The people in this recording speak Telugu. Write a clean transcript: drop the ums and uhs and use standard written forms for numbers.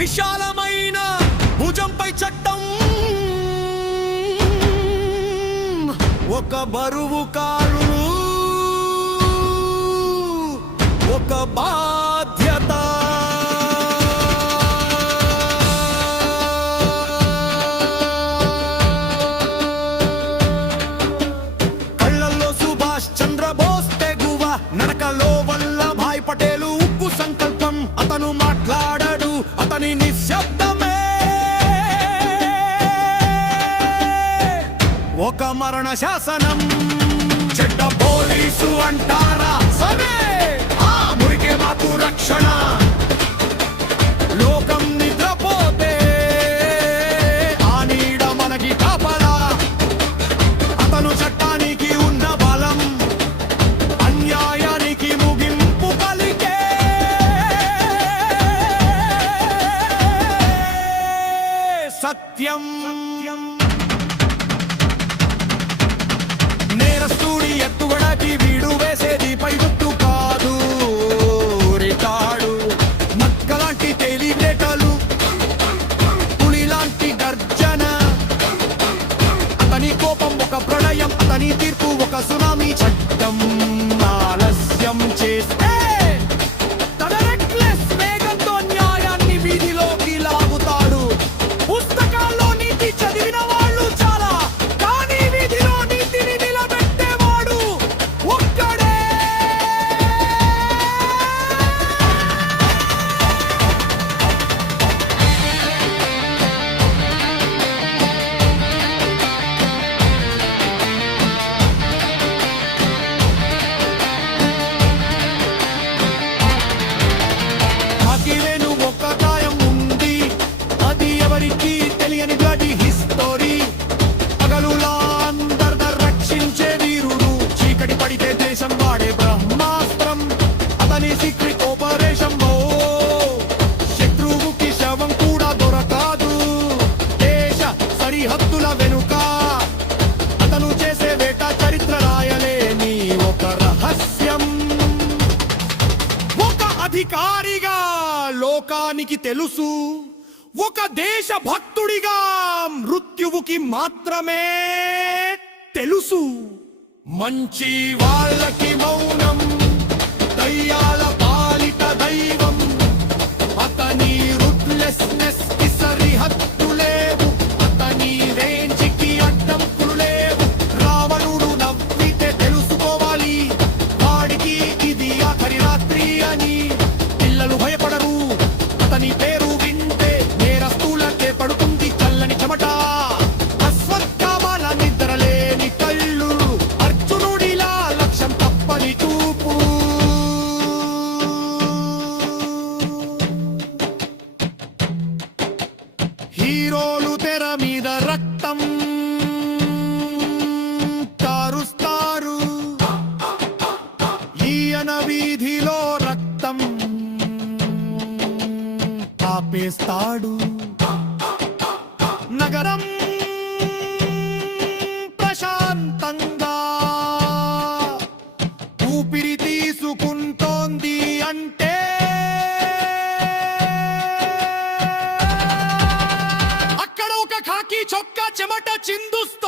విశాలమైన భుజంపై చట్టం, ఒక బరువు కారు, ఒక బాధ్యత. కళ్ళల్లో సుభాష్ చంద్రబోస్ తెగువ, నడకలో వల్లభాయ్ పటేలు ఉక్కు సంకల్పం. అతను మాట్లాడడు, అతని నిశ్శబ్దమే ఒక మరణ శాసనం. చెడ్డ పోలీసు అంటారా, సరే ఆ మురికే మాకు రక్షణ. లోకం నిద్రపోతే ఆ నీడ మనకి కాపలా. అతను చట్టానికి ఉన్న బలం, అన్యాయానికి ముగింపు పలికే సత్యం. నేరస్తుడి ఎత్తుగడకి వీడు వేసేది పైగుట్టు కాదు, రితాడు. నక్కలాంటి తెలివితేటలు, పులిలాంటి గర్జన. అతని కోపం ఒక ప్రళయం, అతని తీర్పు ఒక సునామీ. చట్టం ఆలస్యం చేస్తే తన రెక్లెస్ వేగంతో న్యాయాన్ని వీధిలోకి లాగుతాడు. పుస్తకాల్లో నీతి చదివిన వాళ్ళు చాలా, కానీ వీధిలో నీతిని నిలబెట్టేవాడు ఒక్కడే. అకివేను ఒక గాయం ఉంది, అది ఎవరికి తెలియని బ్లడీ హిస్టరీ. పగలులా అందర్ద రక్షించే వీరుడు, చీకటి పడితే దేశం వాడే బ్రహ్మాస్త్రం. అతని సీక్రెట్ ఆపరేషన్ లో శత్రువుకి శవం కూడా దొరకదు. దేశ సరిహద్దుల వెనుక అతను చేసే వేట చరిత్ర రాయలేని ఒక రహస్యం. ఒక అధికారిగా లోకానికి తెలుసు, ఒక దేశ భక్తుడిగా మృత్యువుకి మాత్రమే తెలుసు. మంచి వాళ్ళకి మౌనం, దయ్యాల పాలిట దైవం. అతని రూత్లెస్నెస్ కి సరిహద్దు లేవు, అతని రేంజ్కి అడ్డంకులు లేవు. రావణుడు నవ్వితే తెలుసుకోవాలి, వాడికి ఇది ఆఖరి రాత్రి అని. పిల్లలు భయపడరు, అతని పేరు వింటే నేరస్తులకే పడుతుంది చల్లని చెమట. అశ్వత్థామల నిద్రలేని కళ్ళు, అర్జునుడిలా లక్ష్యం తప్పని చూపు. హీరోలు తెర మీద రక్తం కారుస్తారు, ఈయన వీధిలో రక్తం ఆపేస్తాడు. నగరం ప్రశాంతంగా ఊపిరి తీసుకుంటోంది అంటే అక్కడ ఒక ఖాకీ చొక్కా చెమట చిందుస్తుంది.